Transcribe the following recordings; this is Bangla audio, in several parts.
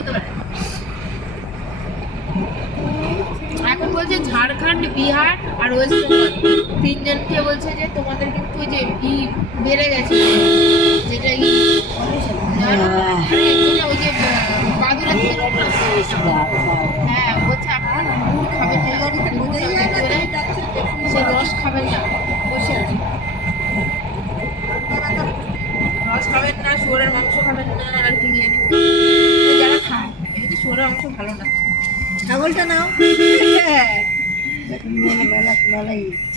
হতে পারে। এখন বলছে ঝাড়খণ্ড, বিহার আর ওয়েস্ট বেঙ্গল তিনজনকে বলছে যে তোমাদের কিন্তু ওই যে বেড়ে গেছে, যেটা ওই যে বাদুরা, হ্যাঁ বলছে আপনার গুড় খাবেন না, সে রস খাবেন না, বসে আছে রস খাবেন না, শুয়োরের মাংস খাবেন না, আর কি জানি যারা খায়, এমনি শুয়োরের মাংস ভালো না। ছাগলটা নাও।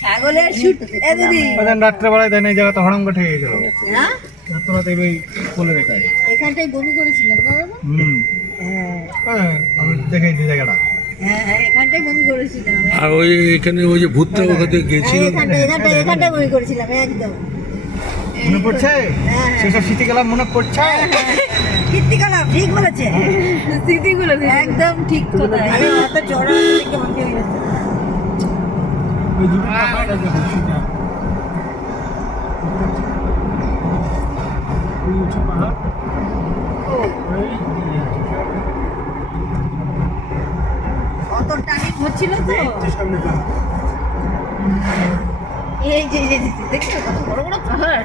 ছাগলের শুট দিদি রাত্রেবেলায় দেয় না, এই জায়গাটা হরঙ্গ ঠেকে গেছিল। হ্যাঁ রাত্রেবেলাতে ওই কোলে রেখায় এখানটাই বমি করেছিলাম না বাবা? হ্যাঁ আমি দেখেছি জায়গাটা। হ্যাঁ হ্যাঁ এখানটাই বমি করেছিলাম। আর ওই এখানে ওই যে ভূতটা ওখানে গেছিল, এখানটাই বমি করেছিলাম একদম। মনে পড়ছে সেসব স্মৃতিগুলো মনে পড়ছে। কীর্তিকলা ঠিক বলেছে, স্মৃতিগুলো একদম ঠিক কথা। অত চড়া দেখে বমি হয়ে গেছে। ওই দুটো পাহাড় আছে সেটা ওই উঁচু পাহাড়। অত টানি হচ্ছিল তো সামনে পাহাড়। এই যে দেখছো কত বড় বড় পাহাড়।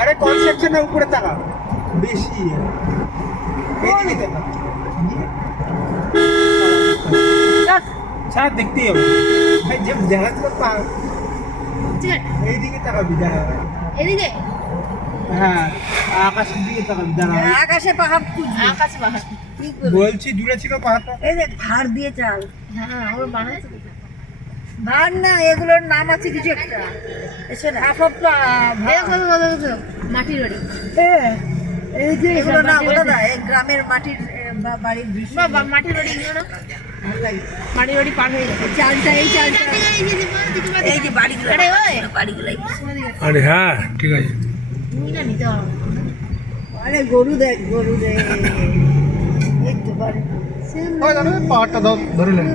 আরে কনসেপশন উপরে তাকা বেশি এইদিকে তাকা ছাড় দেখতেই হবে। এই যে দেখা তো পাহাড় এইদিকে তাকাবি, দেখা এদিকে হ্যাঁ আকাশের দিকে তাকাবি, দাঁড়া আকাশে পাহাড়, আকাশ পাহাড় ঠিক বলে। বলছি দূরে ছিল পাহাড়টা। এই দেখ ভাড় দিয়ে চাল, হ্যাঁ ওর বানাচ্ছে ভাড় না এগুলোর নাম আছে কিছু একটা। এসে মাটির বাড়ি, এই যে এগুলো না বলে না এই গ্রামের মাটির বাড়ির দৃশ্য। মাটির বাড়ি এগুলো না, মাটির বাড়ি পার হয়ে গেছে। চালটা এই চালটা এই যে বাড়িগুলো, আরে ওই বাড়িগুলাই। আরে হ্যাঁ ঠিক আছে। তুমি না নিতে হবে। আরে গরু দেখ গরু দেখ দেখতে পারে। ওই জানো পাহাড়টা ধরে নেন।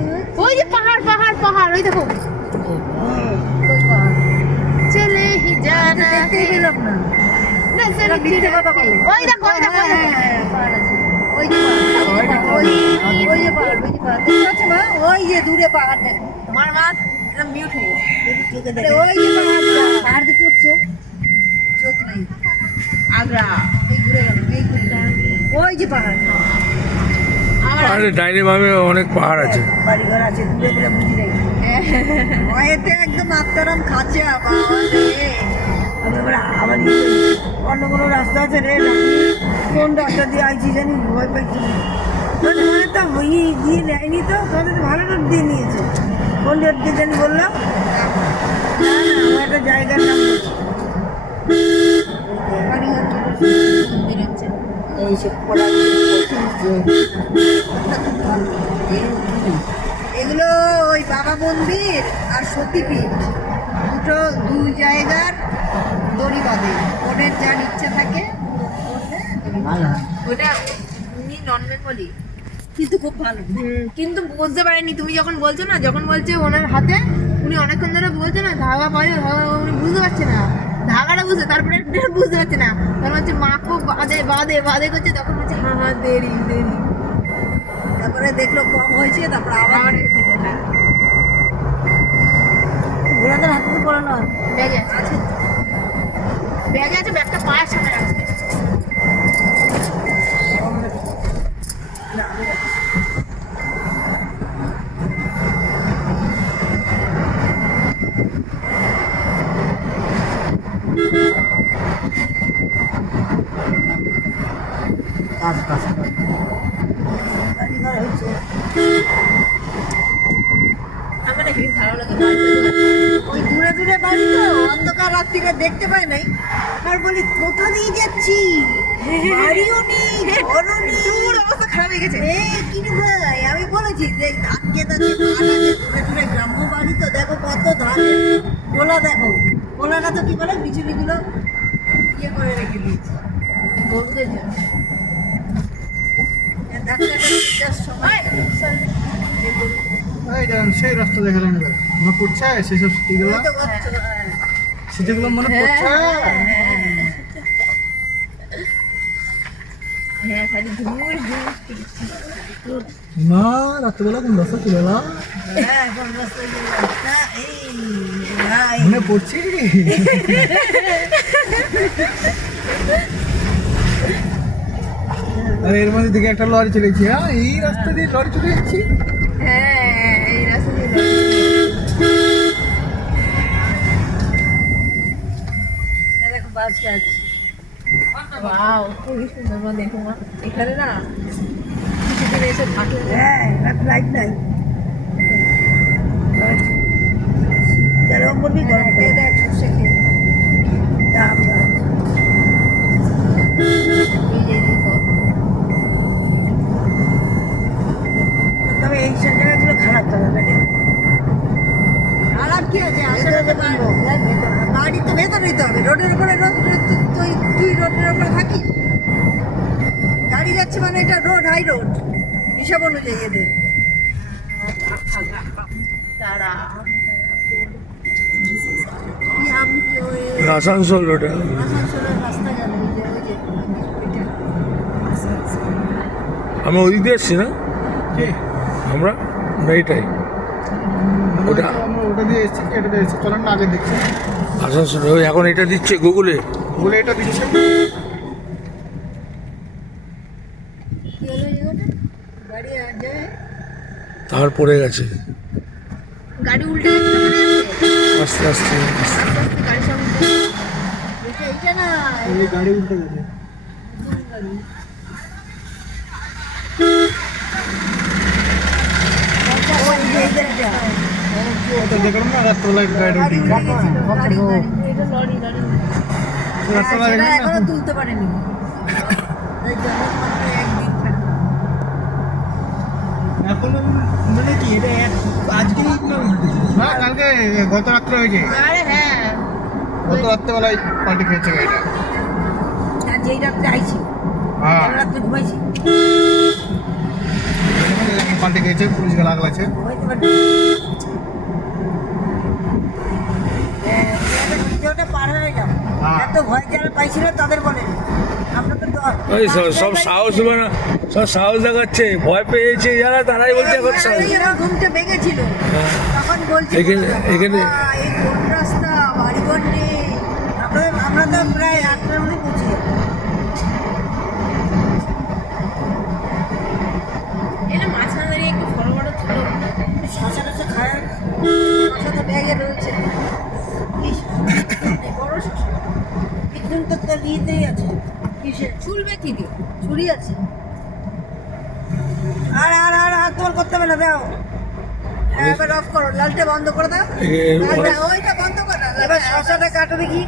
ওই যে পাহাড় পাহাড় পাহাড়, ওই দেখো চলে হি জানা দেখতে পেলাম না। না স্যার মিথ্যে কথা বলে। ওই দেখো ওই দেখো পাহাড় আছে। ওই যে পাহাড়, ওই যে পাহাড়, ওই যে পাহাড় দেখতে পাচ্ছ মা? ওই যে দূরে পাহাড় দেখো। তোমার মা একদম মিউট হয়ে গেছে। আরে ওই যে পাহাড়টা, পাহাড় দেখতে পাচ্ছ? চোখ নেই। আগ্রা এই ঘুরে গেল, এই ঘুরে গেল। ওই যে পাহাড়, আরে ডাইনে ভাবে অনেক পাহাড় আছে। বাড়িঘর আছে দূরে দূরে বুঝি নাই। ভয়েতে একদম আত্মারাম খাচ্ছে আবার রে। আমি এবার আবার অন্য কোনো রাস্তা আছে রে নাকি কোন রাস্তা দিয়ে আইছি জানি, ভয় পাইছি। মানে তো দিয়ে নেয়নি তো, তাহলে তো ভালো রোড দিয়ে নিয়েছে। কোন রোড দিয়ে জানি বললাম না না ও একটা জায়গার নাম বলছি। বাড়িঘর বেরোচ্ছে এইসব এগুলো ওই বাবা মন্দির আর সতীপীঠ দুই জায়গার দড়ি বাঁধে। ওদের যার ইচ্ছা থাকে ওটা উনি নন বেঙ্গলি কিন্তু খুব ভালো। কিন্তু বুঝতে পারেনি তুমি যখন বলছো না, যখন বলছে ওনার হাতে উনি অনেকক্ষণ ধরে বলছে না ধাগা পাই, উনি বুঝতে পারছে না ধাগাটা বুঝতে, তারপরে বুঝতে পারছে না, তখন হচ্ছে মাকে বাঁধে বাঁধে বাঁধে করছে, তখন হচ্ছে হ্যাঁ হ্যাঁ দেরি দেরি, তারপরে দেখলো কম হয়েছে, তারপরে আবার ঘোড়াদের হাতে তো পড়ানো ব্যাগে আছে, ব্যাগে আছে, ব্যাগটা পায়ের সামনে রাখছে। আমার না খুব ভালো লাগে ওই দূরে দূরে বাড়ি তো অন্ধকার রাত্রিরে দেখতে পাই নাই। আর বলি কোথা দিয়ে যাচ্ছি, বাড়িও নেই ঘরও নেই, তোর অবস্থা খারাপ হয়ে গেছে। কিনে ভাই আমি বলেছি যে ধানকে ধানকে দূরে দূরে গ্রাম্য বাড়ি তো দেখো কত ধান গোলা, দেখো গোলাটা তো কি বলে বিচুলিগুলো ইয়ে করে রেখে দিয়েছি গরুদের জন্য। সময় এই জানেন সেই রাস্তা দেখালেন এবার মনে পড়ছে সেসব স্মৃতিগুলো, স্মৃতিগুলো মনে পড়ছে। হ্যাঁ খালি ঘুমিয়ে না রাত্রেবেলা কোন রাস্তা ছিল না হ্যাঁ কোন রাস্তায় গেলাম হ্যাঁ এই ভাই মনে পড়ছে আর এর মধ্যে দিকে একটা লরি চলেছে হ্যাঁ এই রাস্তা দিয়ে লরি চলে যাচ্ছি হ্যাঁ এই রাস্তা দিয়ে দেখো বাস আছে ওয়াও খুবই সুন্দর মা দেখো মা এখানে না কিছুদিন এসে থাকে হ্যাঁ রাত লাইট নাই যেরকম বলবি গরম খেয়ে দেখ সর্ষে খেয়ে দাম এই যে দেখো তবে এই সব জায়গাগুলো খারাপ তারা দেখে খারাপ কি আছে আসলে তো বাড়ি তো ভেতর নিতে হবে রোডের উপরে তুই রোডের উপরে থাকিস গাড়ি যাচ্ছে মানে এটা রোড হাই রোড হিসাব অনুযায়ী এদের তারা কি আমি ওই আসানসোল ওটা আসানসোলের রাস্তা গেল ওই যে ওইটা আমরা ওদিক দিয়ে এসছি না আমরা না এইটাই ওটা আমরা ওটা দিয়ে এসেছি এটা দিয়ে এসেছি চলেন না আগে দেখছি আসানসোল ওই এখন এটা দিচ্ছে গুগলে বলে এটা দিচ্ছে কি হলো এগুলো গাড়ি আর যায় তার পড়ে গেছে গাড়ি উল্টে গেছিল মনে আছে আস্তে আস্তে আস্তে। গাড়ি সব এইটা না এই গাড়ি উল্টে গেছে ওই যে এইটা ওটা দেখলাম না রাত্রেবেলায় গাড়ি উল্টে গাড়ি উল্টে গেছিল গাড়ি এটা লরি লরি রাত্রেবেলা সেটা দেখলাম এখনো না তুলতে পারেনি এই জন্য মাত্র একদিন থাকবে এখন মানে কি এটা আজকে না কালকে গত রাত্রে হয়েছে আরে হ্যাঁ গত রাত্রেবেলায় পাল্টে খেয়েছে গাড়িটা আর যেই রাত্রে আইছি হ্যাঁ রাত্রে ঘুমাইছি পাল্টে খেয়েছে পুলিশ গেলা লাগছে ঘুমাইতে পারি ভিডিওটা পার হয়ে যাও হ্যাঁ। এত ভয় যারা পাইছিল তাদের বলে আমরা তো ওই সব সাহস মানে সব সাহস দেখাচ্ছে ভয় পেয়েছে যারা তারাই বলছে এখন সাহস এরা ঘুমটা ভেঙেছিল হ্যাঁ। তখন বলছি এখানে এই কোন রাস্তা বাড়িঘর নেই আমরা তো প্রায় 8টার মধ্যে পৌঁছে যাবো এটা মাঝখানে দাঁড়িয়ে একটু বড় বড় ছিল শশা টশা খায় শশা তো ব্যাগে রয়েছে ইস, এই বড় শশা একদম তো তোর ইয়েতেই আছে কিসে চুলবে কি দিয়ে ছুরি আছে আর আর আর আর তোমার করতে হবে না দাও হ্যাঁ, এবার অফ করো লালটা বন্ধ করে দাও লালটা ওইটা বন্ধ করো এবার শশাটা কাটো দেখি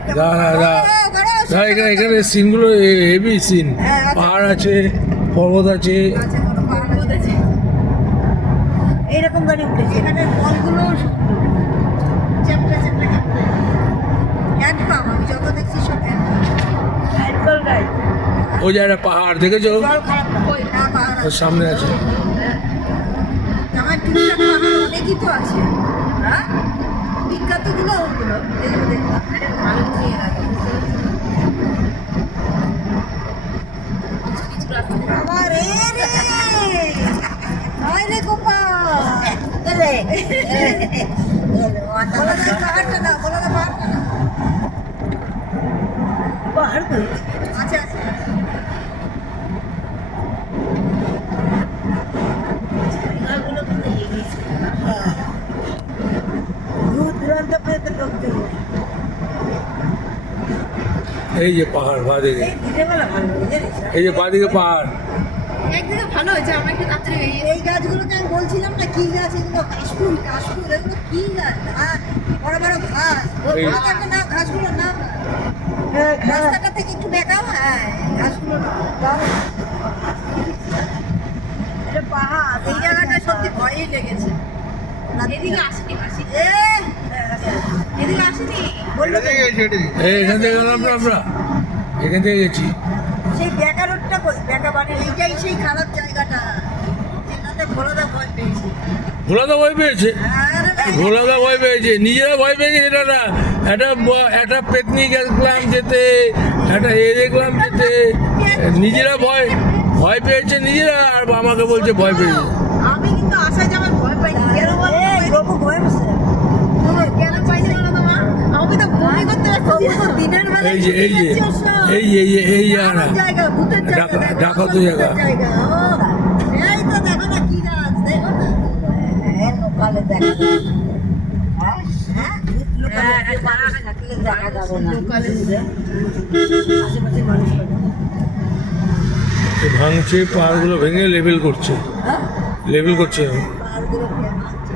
এখানে সিনগুলো হেভি সিন হ্যাঁ, আছে। পাহাড় আছে পর্বত আছে আচ্ছা কোনো পাহাড় আছে এইরকম গাড়ি উঠেছে এখানে ফলগুলো চ্যাপটা চ্যাপটা কেমন হ্যান্ড পাম্প আমি যত দেখছি সব হ্যান্ড পাম্প গাড়ি ওই যে একটা পাহাড় দেখেছো জল খারাপ না ওই না পাহাড় ওর সামনে আছে আমার টুকটাক পাহাড় অনেকই তো আছে হ্যাঁ বিখ্যাতগুলো ওগুলো এগুলো দেখলাম আরে ভালো ঘুরিয়ে রাখো বুঝতে পারছো কিছু রাস্তা আমার রে হায় রে গোপাল রে পাহাড়টা না বলো না পাহাড়টা না পাহাড় আচ্ছা আচ্ছা জায়গাগুলো কিন্তু এগিয়েছে দূর দূরান্ত পর্যন্ত লোক দেবো এই যে পাহাড় বাঁদিকে এই দিনেবেলা ভালো জানিস এই যে বাঁদিকে পাহাড় একদিকে ভালো হয়েছে আমরা একটু তাড়াতাড়ি বেরিয়ে এই গাছগুলোকে আমি বলছিলাম না কি গাছ এগুলো কাশফুল কাশফুল এগুলো কি গাছ বড় বড় ঘাস এই- ঘাসের নাম ঘাসগুলোর নাম রাস্তাটা থেকে একটু দেখাও হ্যাঁ ঘাসগুলো এটা পাহাড় এই জায়গাটা সত্যি ভয়ই লেগেছে এদিকে আসেনি আসি এ এদিকে আসেনি বললো তো, এখান থেকে গেলাম না আমরা এখান থেকে গেছি সেই বেকা রোডটা কই বেকা বাড়ির এইটাই সেই খারাপ জায়গাটা যেটাতে ভোলাদা ভয় পেয়েছি ভোলাদা ভয় পেয়েছে আরে ভোলাদা ভয় পেয়েছে নিজেরা ভয় পেয়েছে এটা না একটা পেতনি দেখলাম যেতে একটা এ দেখলাম যেতে নিজেরা ভয় ভয় পেয়েছে নিজেরা আর আমাকে বলছে ভয় পেয়েছে। আমি কিন্তু আশা যাবার ভয় পাই না। কেন বলো তো? এই গপু ঘুমাইছে কেন পাইছি বলো তো মা? আমি তো বমি করতে পারছি না। দিনের বেলা এই যে এই যে এই যে আর জায়গা ভূতের জায়গা ডাকা- দেখো, ডাকা তো আসল জায়গা। ভূতের জায়গা ও এই তো দেখো না কি গাছ দেখো না হ্যাঁ লোকালে দেখো হ্যাঁ হ্যাঁ লোকালে দেখা যাবে না লোকালে আশেপাশে মানুষ পাবে। ভাঙছে, পাহাড়গুলো ভেঙে লেভেল করছে, হ্যাঁ লেভেল করছে। পাহাড়গুলো ভাঙছে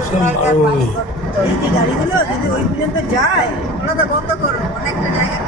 সব আরো এই যে গাড়িগুলো যদি ওই পর্যন্ত যায় ওগুলো তো বন্ধ করো অনেকটা জায়গা